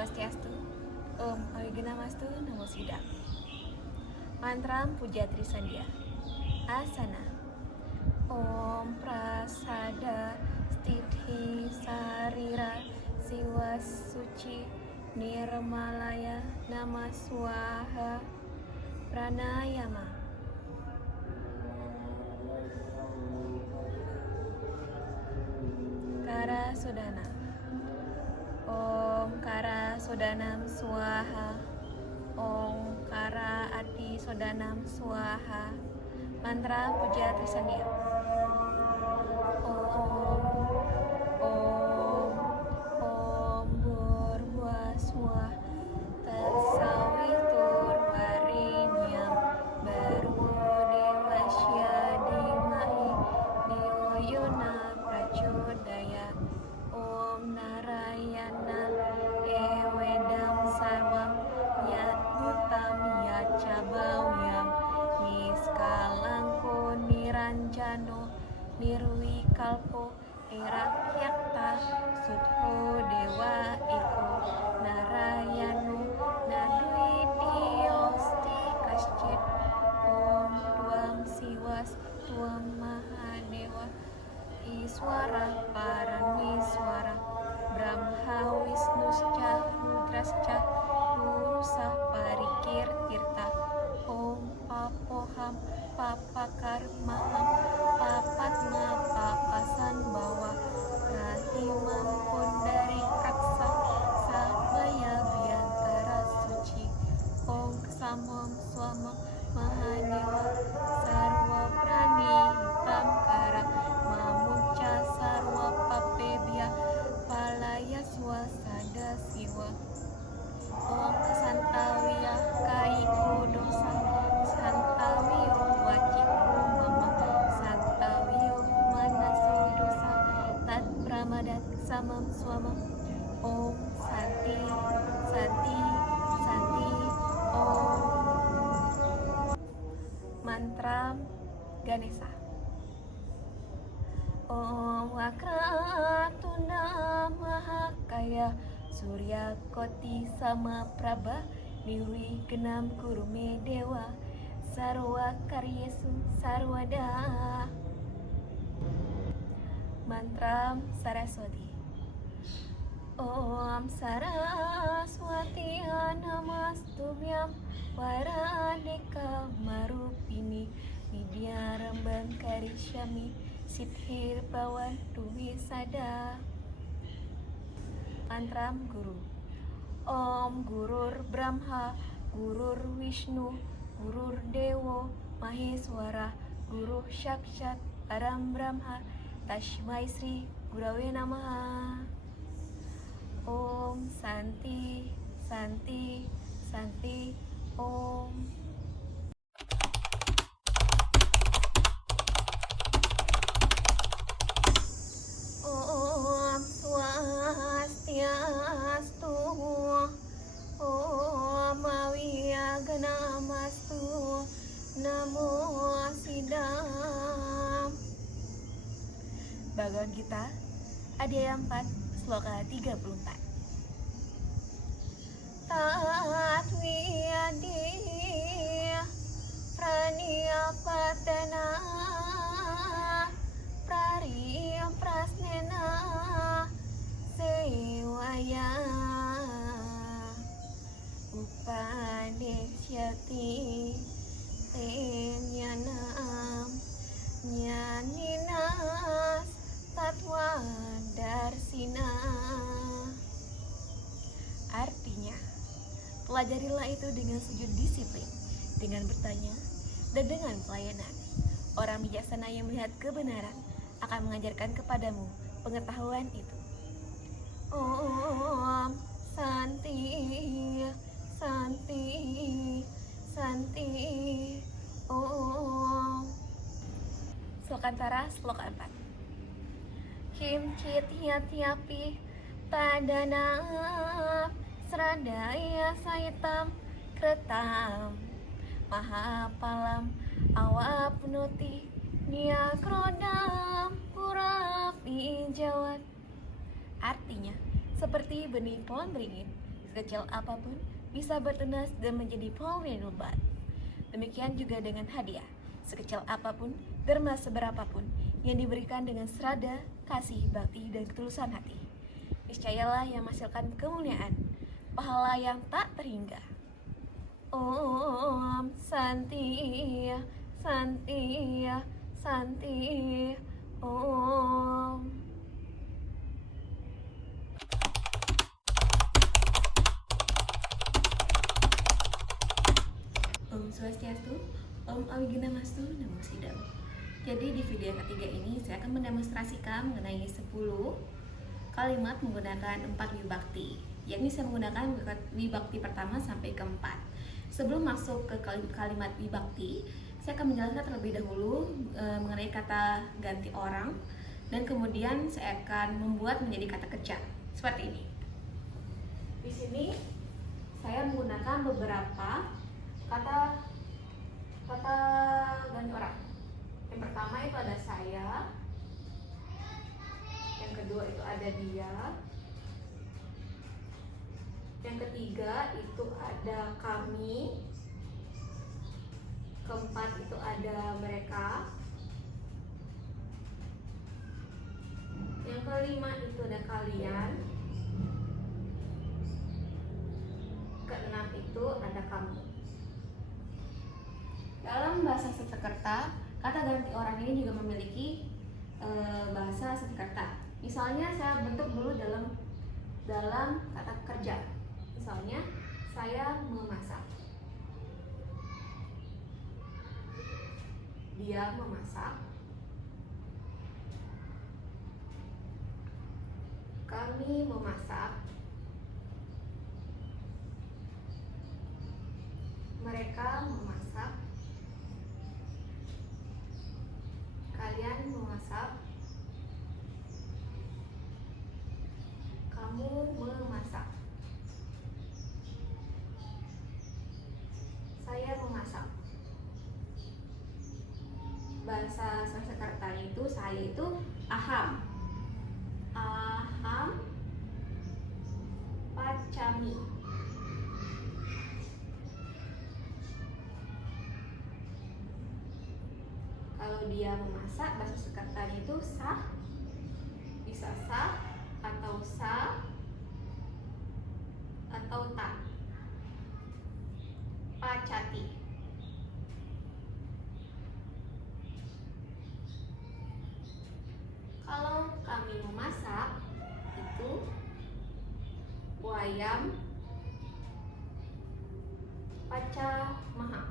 Swastiastu, Om Awigamastu, Namo Buddhaya. Mantram Puja Trisandia. Asana. Om Prasada Sthiti Sarira Siwa Suci Nirmalaya Nama Swaha. Pranayama. Kara Sodana. Om Kara Sodanam Swaha. Om Kara Ati Sodanam Swaha. Mantra Puja Trisandia. Om Bhurva Swah Tatsawitur Varenyam Bargo Devasya Dimai Dio Yona Prachodaya. Om Narayana Ewedam Sarvam Yat Bhutam Yat Cabawyam Niskalangko Niranjano Nirwikalpo Erakyakta Sudho Dewa Iko Narayano Nadwidiosti Kaschit. Om Tuam Siwas Tuam Mahadewa Iswara Paramiswara Brahma Wisnuscha Rudrascha Purusa Parikir Tirta. Om Papoham Papakarmaham Papatma Papasan Bawa Rahimam Pundari Kaksa Sabaya Biantara Suci. Om Samam Swamam Mahadewa Sarwa Prani Hitam Kara Mamuca Sarwa Papebya Palaya Swasada Siwa. Om Santawiya Kaiku Dosa Santawiyo Waciku Mama Santawiyo Manaso Dosa Tat Pramadat Samam Swamam. Om Santi Santi Santi Om. Mantra Ganesha. Om Wakratunda Mahakaya Surya Koti Sama Prabha Niwi Genam Kurume Dewa Sarwa Karyesu Sarwada. Mantra Saraswati. Om Saraswati Namastubyam Varadeka Marupini Vidya Rambang Karishyami Siddhir Bhawan Tuwisada. Mantra Guru. Om Gurur Brahma Gurur Vishnu Gurur Dewo Maheswara Guru Sakshat Param Brahma Tasmai Sri Gurave Namaha. Om Santi Santi Santi Om. Om Swastiastu. Om Awigamastu. Namo Buddhaya. Bhagavad Gita Adhyaya 4 Sloka 34. Tatwiyadi Praniyapatena Prariya Prasnena Sewaya Upadesyati Tenyanam Nyaninas Tatwa Darsina. Artinya, pelajarilah itu dengan sujud disiplin, dengan bertanya, dan dengan pelayanan. Orang bijaksana yang melihat kebenaran akan mengajarkan kepadamu pengetahuan itu. Om Santi Santi Santi Om. Slokantara Sloka 4. Kim Cit Hyatiapi Tadanap Sradaya Saitam Kretam Mahapalam Awapnuti Niakrodam Purapi Jawat. Artinya, seperti benih pohon beringin, sekecil apapun bisa bertunas dan menjadi valuable. Demikian juga dengan hadiah, sekecil apapun, derma seberapapun, yang diberikan dengan serada, kasih, bakti, dan ketulusan hati. Niscayalah yang menghasilkan kemuliaan, pahala yang tak terhingga. Om Santi, Santi, Santi, Om. Om Swastiastu, Om Awigandamastu, Namo Sidam. Jadi di video yang ketiga ini saya akan mendemonstrasikan mengenai 10 kalimat menggunakan 4 wibakti. Yakni saya menggunakan wibakti pertama sampai ke 4. Sebelum masuk ke kalimat wibakti, saya akan menjelaskan terlebih dahulu mengenai kata ganti orang, dan kemudian saya akan membuat menjadi kata kerja seperti ini. Di sini saya menggunakan beberapa kata ganti orang. Yang pertama itu ada saya, yang kedua itu ada dia, yang ketiga itu ada kami, keempat itu ada mereka, yang kelima itu ada kalian, keenam itu ada kamu. Dalam bahasa Sanskerta, kata ganti orang ini juga memiliki bahasa Sanskerta. Misalnya saya bentuk dulu dalam kata kerja. Misalnya saya memasak, dia memasak, kami memasak, mereka memasak, kalian memasak, kamu memasak, saya memasak. Bahasa Sanskertanya itu saya itu aham, aham pacami. Kalau dia memasak, bahasa Sanskertanya itu sah, bisa sah atau sa atau ta. Pacati. Kalau kami memasak itu wayam paca maha.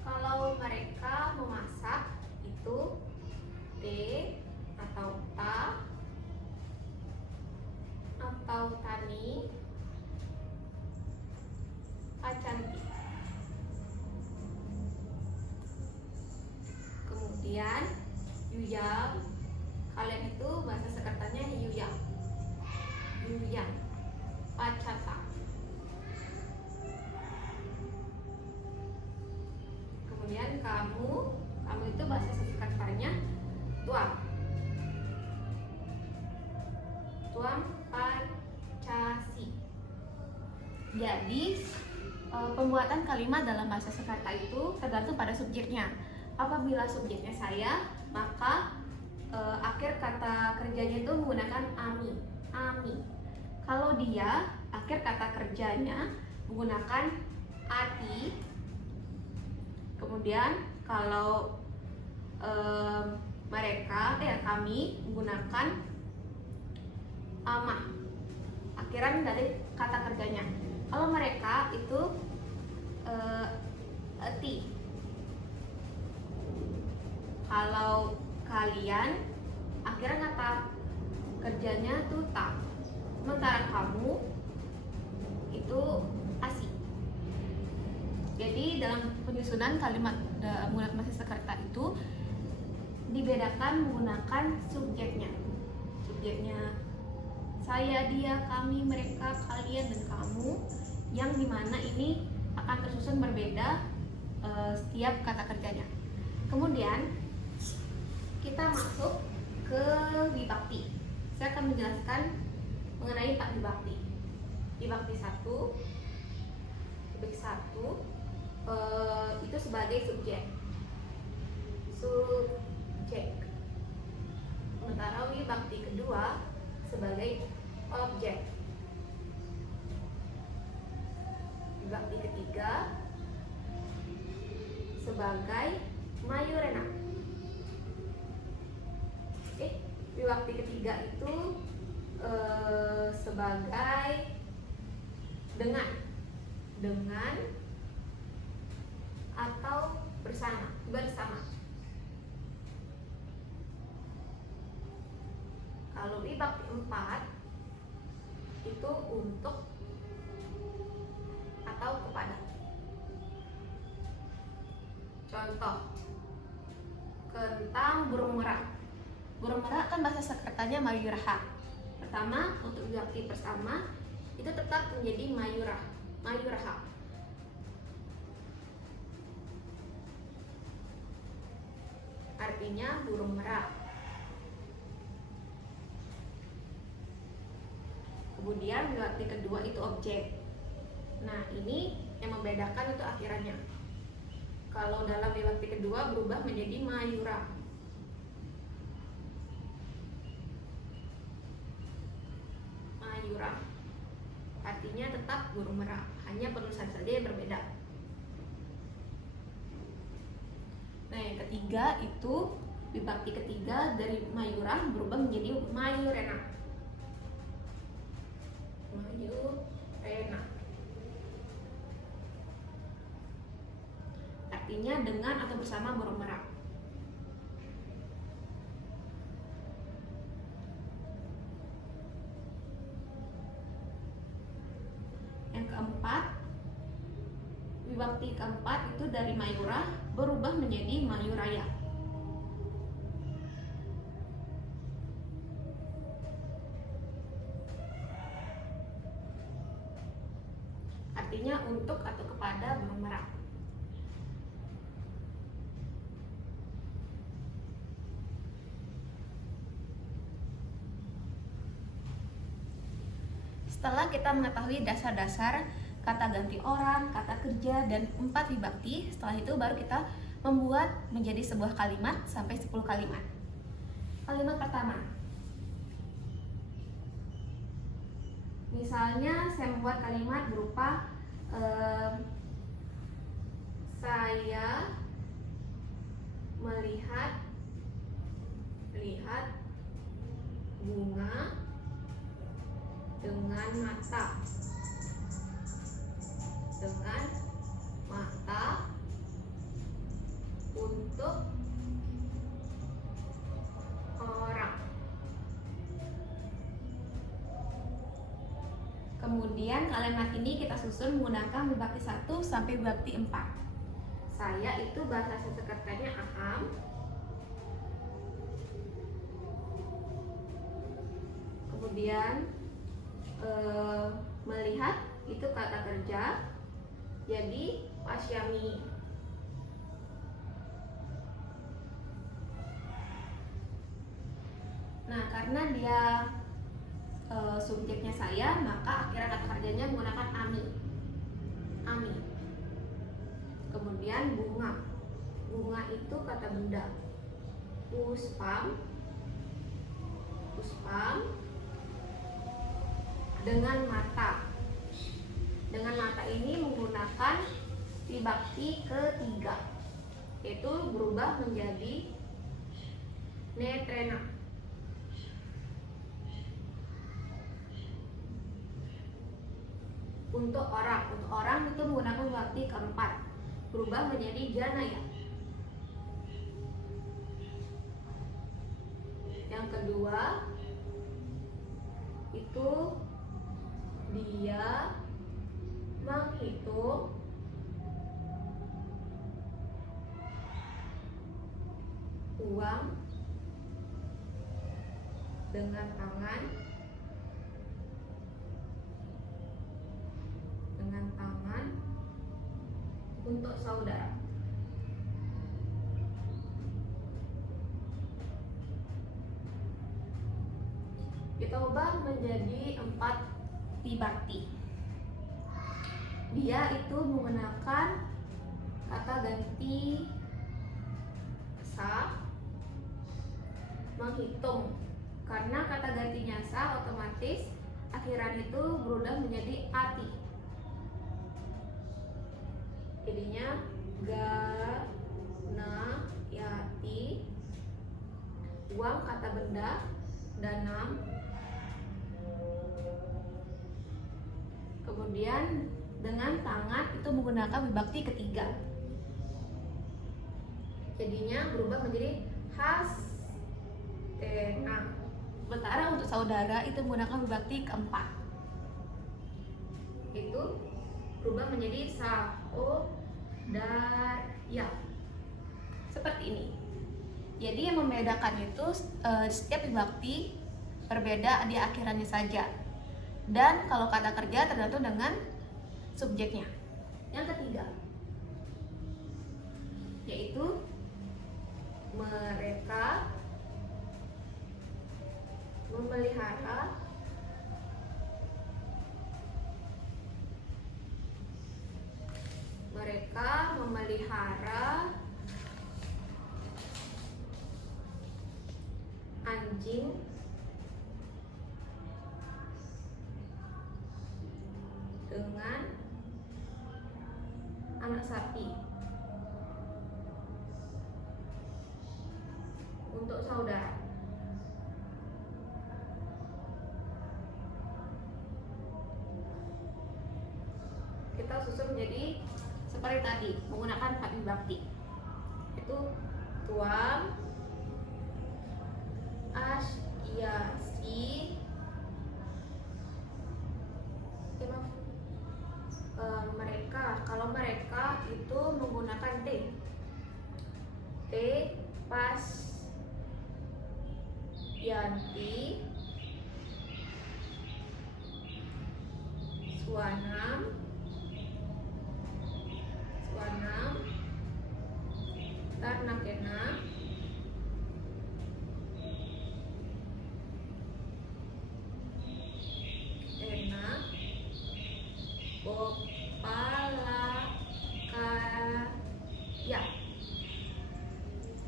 Kalau mereka memasak itu te atau ta atau tani pacanti. Kemudian yuyang, kalian itu bahasa Sanskertanya yuyang, yuyang pacata. Kemudian kamu itu bahasa Sanskertanya tuang, tuang pancasi. Jadi pembuatan kalimat dalam bahasa Sanskerta itu tergantung pada subjeknya. Apabila subjeknya saya, maka akhir kata kerjanya itu menggunakan ami, ami. Kalau dia, akhir kata kerjanya menggunakan ati. Kemudian kalau mereka, kami menggunakan amah, akhiran dari kata kerjanya. Kalau mereka itu eti. Kalau kalian, akhirnya kata kerjanya tuh tak. Sementara kamu itu asi. Jadi dalam penyusunan kalimat menggunakan bahasa Sanskerta itu dibedakan menggunakan subjeknya. Subjeknya saya, dia, kami, mereka, kalian, dan kamu, yang dimana ini akan tersusun berbeda setiap kata kerjanya. Kemudian kita masuk ke Wibakti. Saya akan menjelaskan mengenai 4 Wibakti. Wibakti 1, Wibakti 1 itu sebagai subjek. Sementara Wibakti kedua sebagai objek. Wibakti ketiga sebagai Mayurena. Wibakti ketiga itu sebagai dengan atau bersama. Kalau Wibakti 4 itu untuk atau kepada. Contoh, kentang burung merak. Burung merak kan bahasa Sanskertanya Mayuraha. Pertama, untuk Wibakti pertama itu tetap menjadi Mayuraha. Artinya burung merak. Kemudian Wibakti kedua itu objek. Nah, ini yang membedakan itu akhirannya. Kalau dalam Wibakti kedua berubah menjadi Mayura. Artinya tetap burung merak, hanya penulisan saja yang berbeda. Nah, yang ketiga itu Wibakti ketiga dari Mayura berubah menjadi Mayurena. Artinya dengan atau bersama burung merak. Yang keempat, Wibakti keempat itu dari Mayura berubah menjadi Mayuraya. Artinya untuk atau kepada burung merak. Setelah kita mengetahui dasar-dasar kata ganti orang, kata kerja, dan 4 Wibakti, setelah itu baru kita membuat menjadi sebuah kalimat sampai 10 kalimat. Kalimat pertama, misalnya saya membuat kalimat berupa saya melihat bunga dengan mata untuk orang. Kemudian kalimat ini kita susun menggunakan Wibakti 1 sampai Wibakti 4. Saya itu bahasa Sanskertanya aham. Kemudian melihat itu kata kerja, jadi pasyami. Nah, karena dia subjeknya saya, maka akhirnya kata kerjanya menggunakan ami. Kemudian bunga itu kata benda. Puspam dengan mata. Dengan mata ini menggunakan Wibakti ketiga, yaitu berubah menjadi Netrena. Untuk orang itu menggunakan Wibakti keempat, berubah menjadi Janaya. Yang kedua itu dia menghitung uang dengan tangan untuk saudara. kita ubah menjadi 4 vibakti. Dia itu menggunakan kata ganti sa, menghitung. Karena kata gantinya sa, otomatis akhiran itu berubah menjadi ati. Jadinya ga, na, yati. Uang kata benda, danam. Kemudian dengan tangan itu menggunakan vibakti ketiga. Jadinya berubah menjadi has, tena. Sementara untuk saudara itu menggunakan vibakti keempat. Itu berubah menjadi saudara. Seperti ini. Jadi yang membedakan itu setiap vibakti berbeda di akhirannya saja. Dan kalau kata kerja tergantung dengan subjeknya. Yang ketiga, yaitu mereka memelihara anjing dengan anak sapi. Untuk saudara, kita susun menjadi seperti tadi, menggunakan 4 vibakti. Itu tuam, as, ya, si, mereka. Kalau mereka itu menggunakan t, pas, yanti, swanam, tarnakena, ena, bopala, kaya.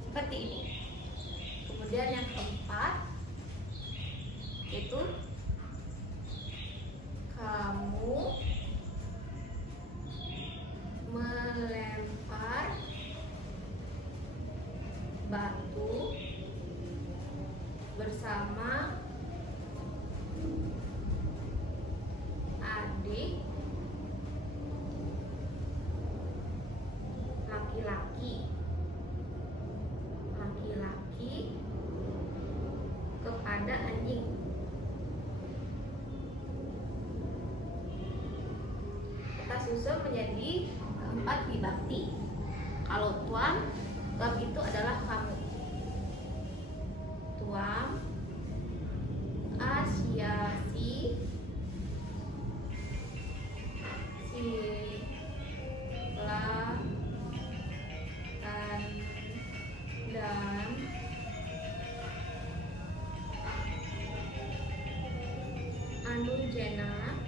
Seperti ini. Kemudian yang keempat itu kamu melempar batu bersama adik laki-laki kepada anjing. Kita susun menjadi keempat vibakti. Kalau tuam itu adalah kamu. Tuam, asyasi, sila, dan anujena,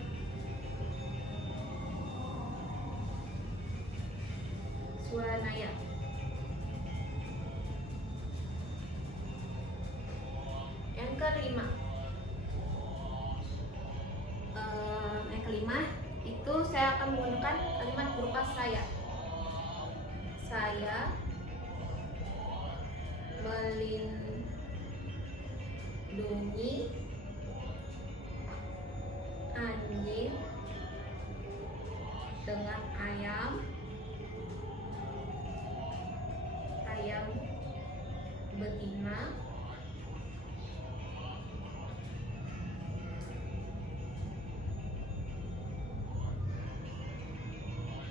swanaya. Yang kelima itu saya akan menggunakan kalimat berupa saya. Saya melindungi anjing dengan ayam betina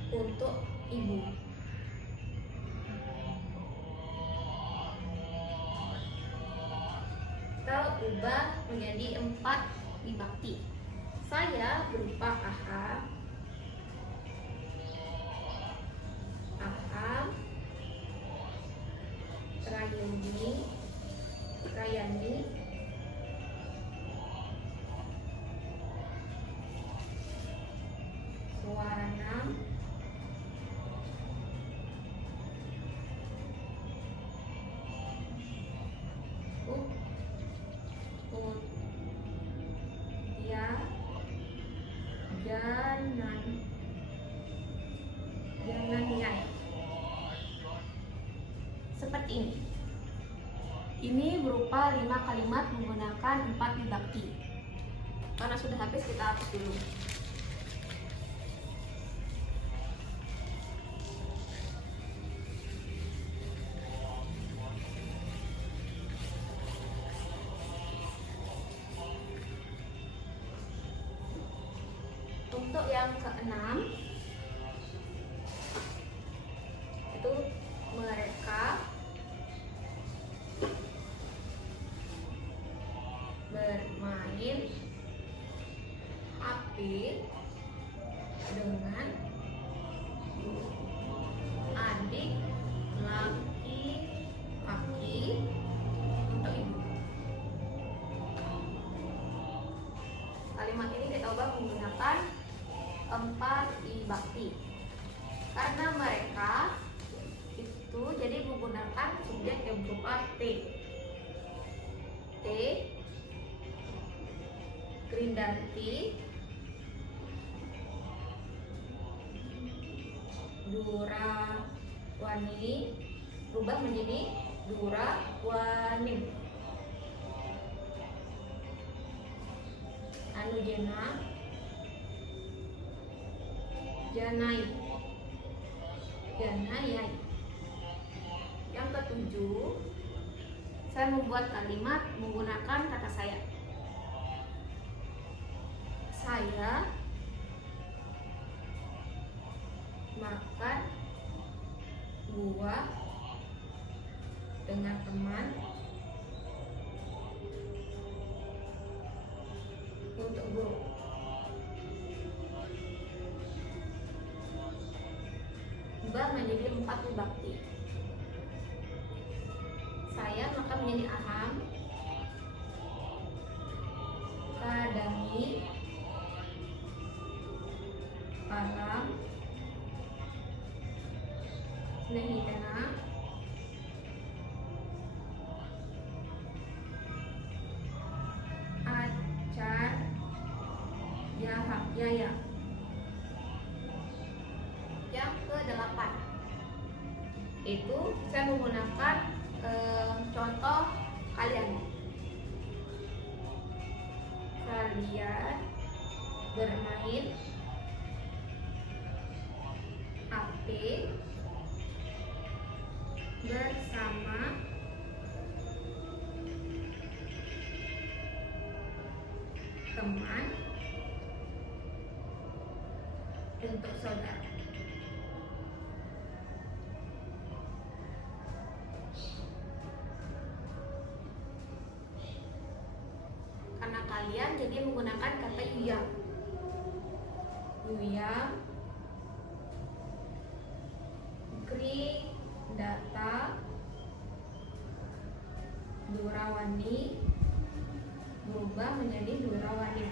untuk ibu. Kita ubah menjadi 4 vibakti. Saya berupa aha, rayani, Ini berupa 5 kalimat menggunakan 4 vibakti. Karena sudah habis, kita hapus dulu. Untuk yang keenam, itu mereka bermain HP dengan adik laki-laki untuk ibu. Kalimat ini kita ubah menggunakan 4 vibakti. Karena mereka itu jadi menggunakan subjek yang berupa T. Grindarti, Durawani berubah menjadi Durawanim. Anujena, Janayai. Yang ketujuh, saya membuat kalimat menggunakan kata saya. Saya makan buah dengan teman untuk guru. Ubah menjadi 4 vibakti. Saya maka menjadi aham, kadami, param, snehitana, acar, yaya. Yang ke-8 itu saya menggunakan contoh kalian. Kalian bermain HP bersama teman untuk saudara. Karena kalian jadi menggunakan kata yuyam. Yuyam, Kri, Data, Durawani berubah menjadi Durawani.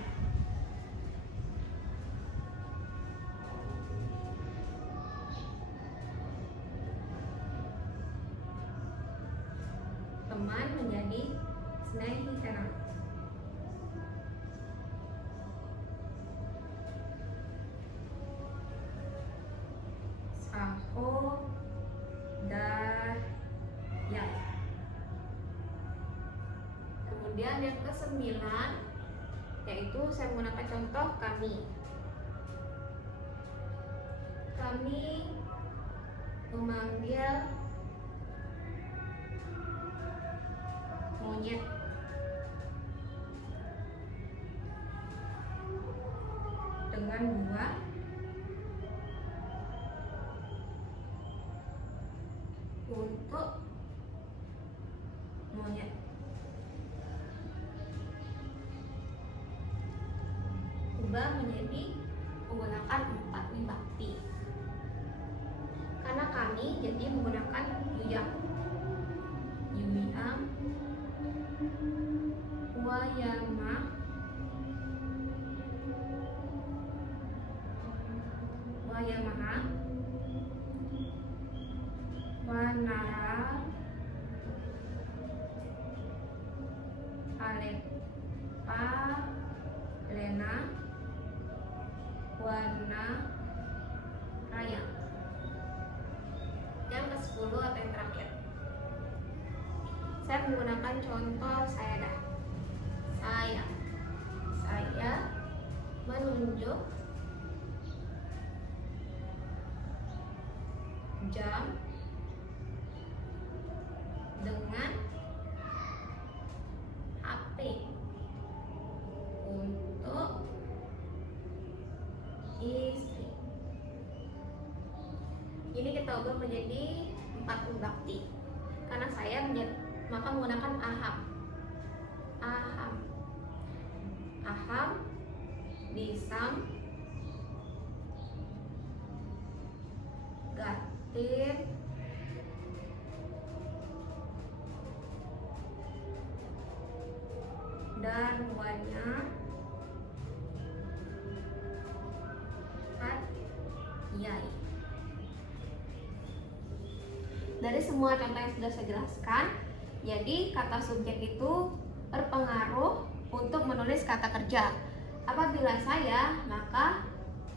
Teman menjadi snehitana. Sahodaya. Kemudian yang ke-9 yaitu saya menggunakan contoh kami. Kami memanggil monyet dengan buah untuk monyet. Ubah menjadi menggunakan 4 vibakti. Karena kami jadi menggunakan yuyam. Yuyam, wayama, wayamaha, wanara, alepa, lena, warna, raya. Yang ke-10 atau yang terakhir, Saya menggunakan contoh saya dah. Saya menunjuk jam dengan HP untuk istri. Ini kita ubah menjadi 4 bakti. Karena saya maka menggunakan aham. Aham disam gatir dan wanya yai. Dari semua contoh yang sudah saya jelaskan, jadi kata subjek itu berpengaruh untuk menulis kata kerja. Apabila saya, maka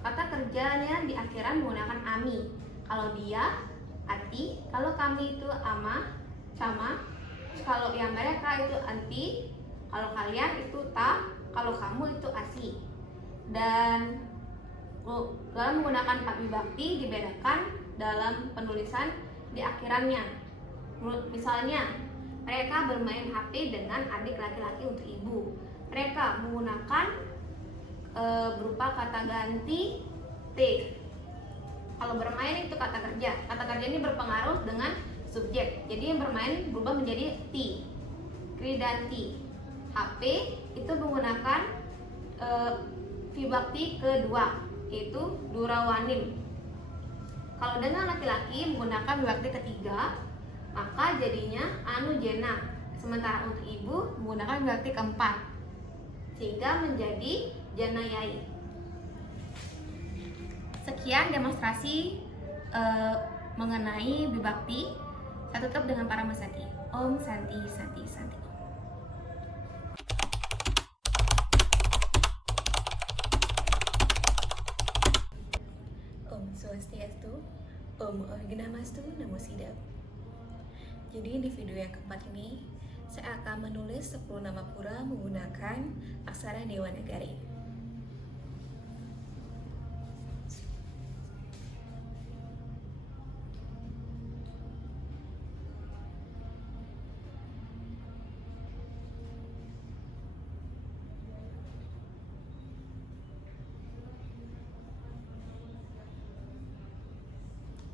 kata kerjanya di akhiran menggunakan ami. Kalau dia, ati. Kalau kami itu ama, cama. Kalau yang mereka itu anti. Kalau kalian itu ta. Kalau kamu itu asi. Dan dalam menggunakan 4 wibakti dibedakan dalam penulisan di akhirannya. Misalnya, mereka bermain HP dengan adik laki-laki untuk ibu. Mereka menggunakan berupa kata ganti T. Kalau bermain itu kata kerja. Kata kerja ini berpengaruh dengan subjek. Jadi yang bermain berubah menjadi T. Kridanti. HP itu menggunakan vibakti kedua, yaitu durawanim. Kalau dengan laki-laki menggunakan vibakti ketiga, maka jadinya anujena. Sementara untuk ibu menggunakan vibakti keempat, sehingga menjadi janayai. Sekian demonstrasi mengenai vibakti. Saya tutup dengan para Santi. Om Santi Santi Santi. Om Swastiastu, Om Organamastu, Namo Buddhaya. Jadi di video yang keempat ini saya akan menulis 10 nama pura menggunakan aksara Dewanagari.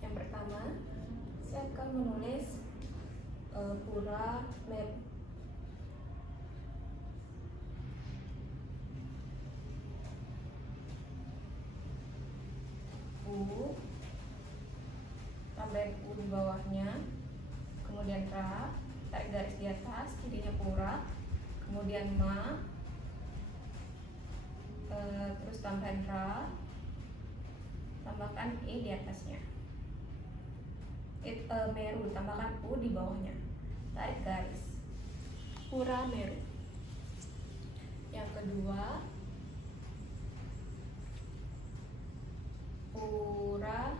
Yang pertama, saya akan menulis pura Meru. Tambahin U di bawahnya, kemudian Ra, tarik garis di atas, jadinya pura, kemudian Ma, terus tambahin Ra, tambahkan E di atasnya. Meru, tambahkan U di bawahnya, tarik garis, pura Meru. Yang kedua, pura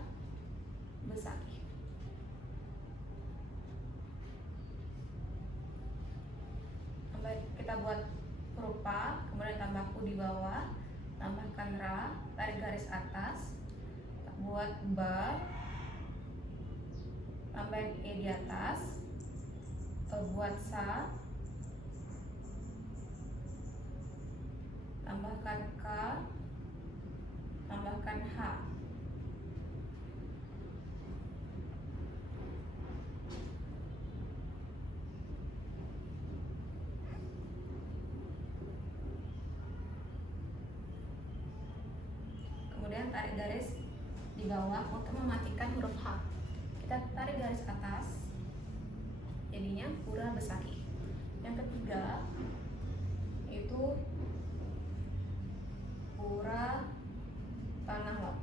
Besaki. Kita buat huruf A, kemudian tambah U di bawah, tambahkan Ra, tarik garis atas, buat Ba, tambahin E di atas, buat Sa, tambahkan K, tambahkan H. Kemudian tarik garis di bawah untuk mematikan huruf H. Kita tarik garis atas, jadinya pura Besaki. Yang ketiga itu pura Tanah Lot.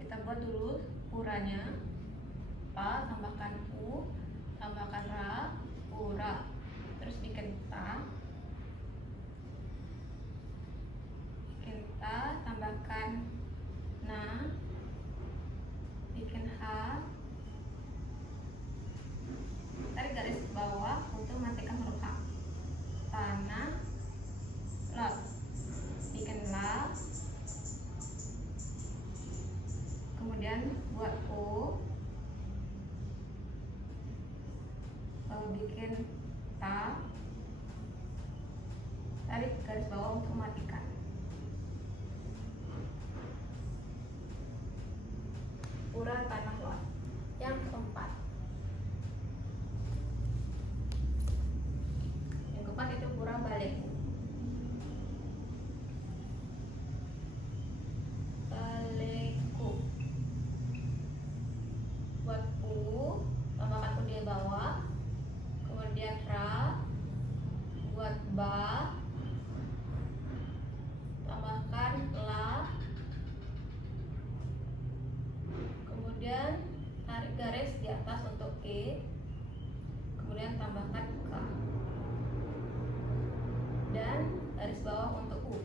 Kita buat dulu puranya. Pa, tambahkan U, tambahkan Ra, pura, terus bikin Ta, tambahkan na, bikin H, tarik garis bawah untuk matikan huruf H. Tanah, lot, bikin la, kemudian buat U, bikin ta, tarik garis bawah untuk matikan. Pura tanah lot. Yang keempat itu pura baleku. Baleku, buat U, tambahkan U di bawah, kemudian ra, buat ba, tambahkan la, kemudian tarik garis di atas untuk E, kemudian tambahkan K, dan garis bawah untuk U.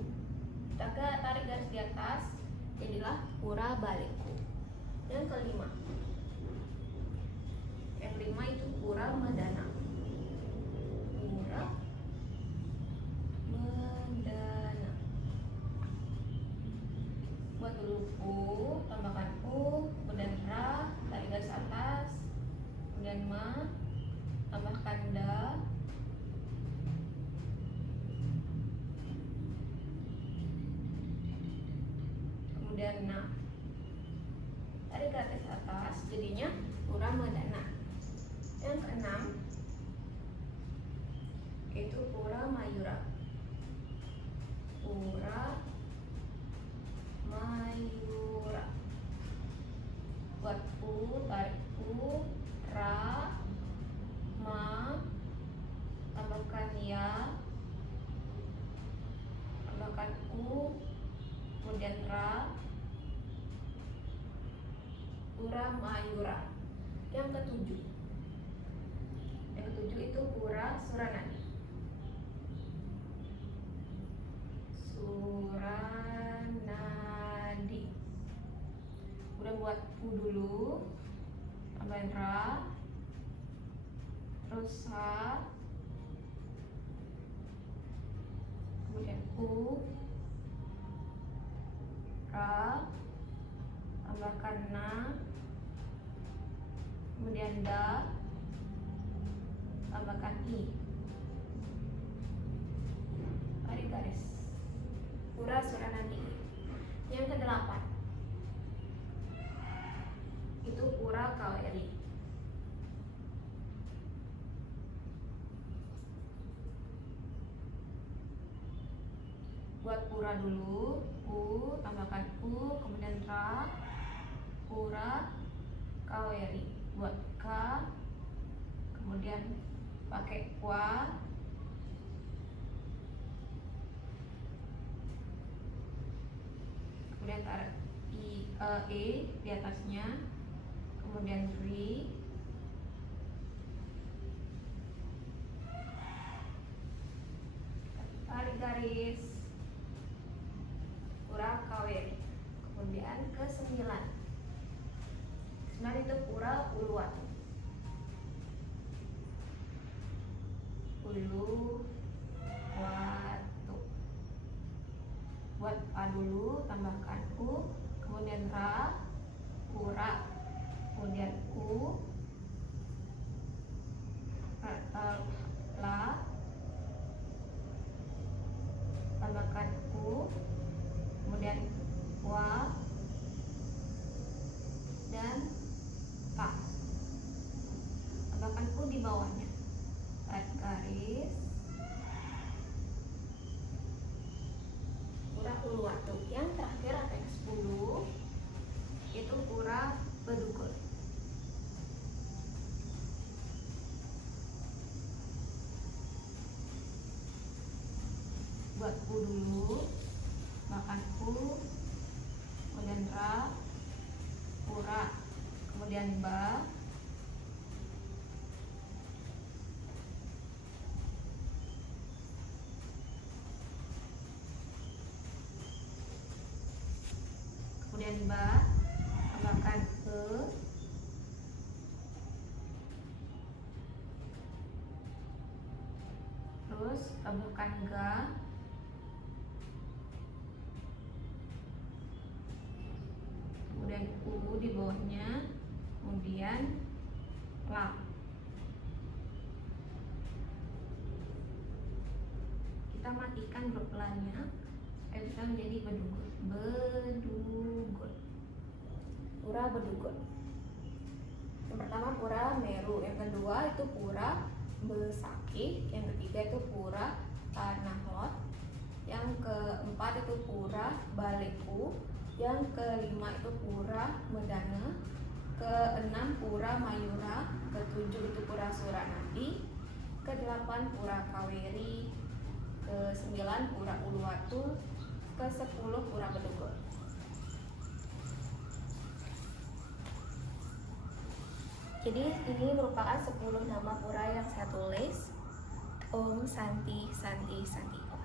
Kita tarik garis di atas, jadilah pura baleku. Yang kelima itu pura medana. Pura medana, buat dulu U, tambahkan U, kemudian ra, tarik garis atas, kemudian ma, tambahkan da, kemudian na, tarik garis atas, jadinya pura medana. Yang keenam itu pura mayura. Pura mayura, buat U, tarik U, ra, ma, tambahkan ya, tambahkan U, kemudian ra, pura mayura. Yang ketujuh itu pura suranadi. Suranadi, udah buat U dulu, tambahin ra, terus H, kemudian U, ra, tambahkan na, kemudian da, tambahkan i, tarik garis, pura suranadi. Yang kedelapan itu pura kaweri. Buat pura dulu, U, tambahkan U, kemudian ra, pura kaweri. Buat K, kemudian pakai wa, kemudian tarik E di atasnya, kemudian ri, tarik garis, pura kaweri. Kemudian ke 9 itu pura uluwatu. Uluwatu, buat A dulu, tambahkan U, kemudian ra, pura, kemudian U, la, tambahkan U, kemudian wa, dan K, tambahkan U di bawahnya, tarik garis, pura uluwatu. Yang terakhir atau yang 10 itu pura bedugul. Buat U dulu, makan U, kemudian ra, pura, kemudian ba, kemudian ba, tambahkan e, terus tambahkan ga, kemudian u di bawahnya, kemudian la. Kita matikan huruf la-nya supaya bisa menjadi bedugut. Bedugut. Pura bedugut. Yang pertama pura meru, yang kedua itu pura besakih, yang ketiga itu pura tanah lot, yang keempat itu pura baleku, yang kelima itu pura medana, keenam pura mayura, ketujuh itu pura suranadi, kedelapan pura kaweri, ke-9 pura uluwatu, ke-10 pura bedugut. Jadi ini merupakan 10 nama pura yang saya tulis. Om Santi Santi Santi Om.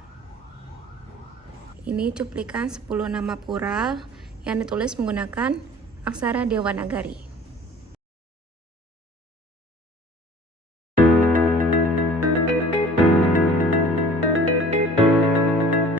Ini cuplikan 10 nama pura yang ditulis menggunakan aksara Dewanagari.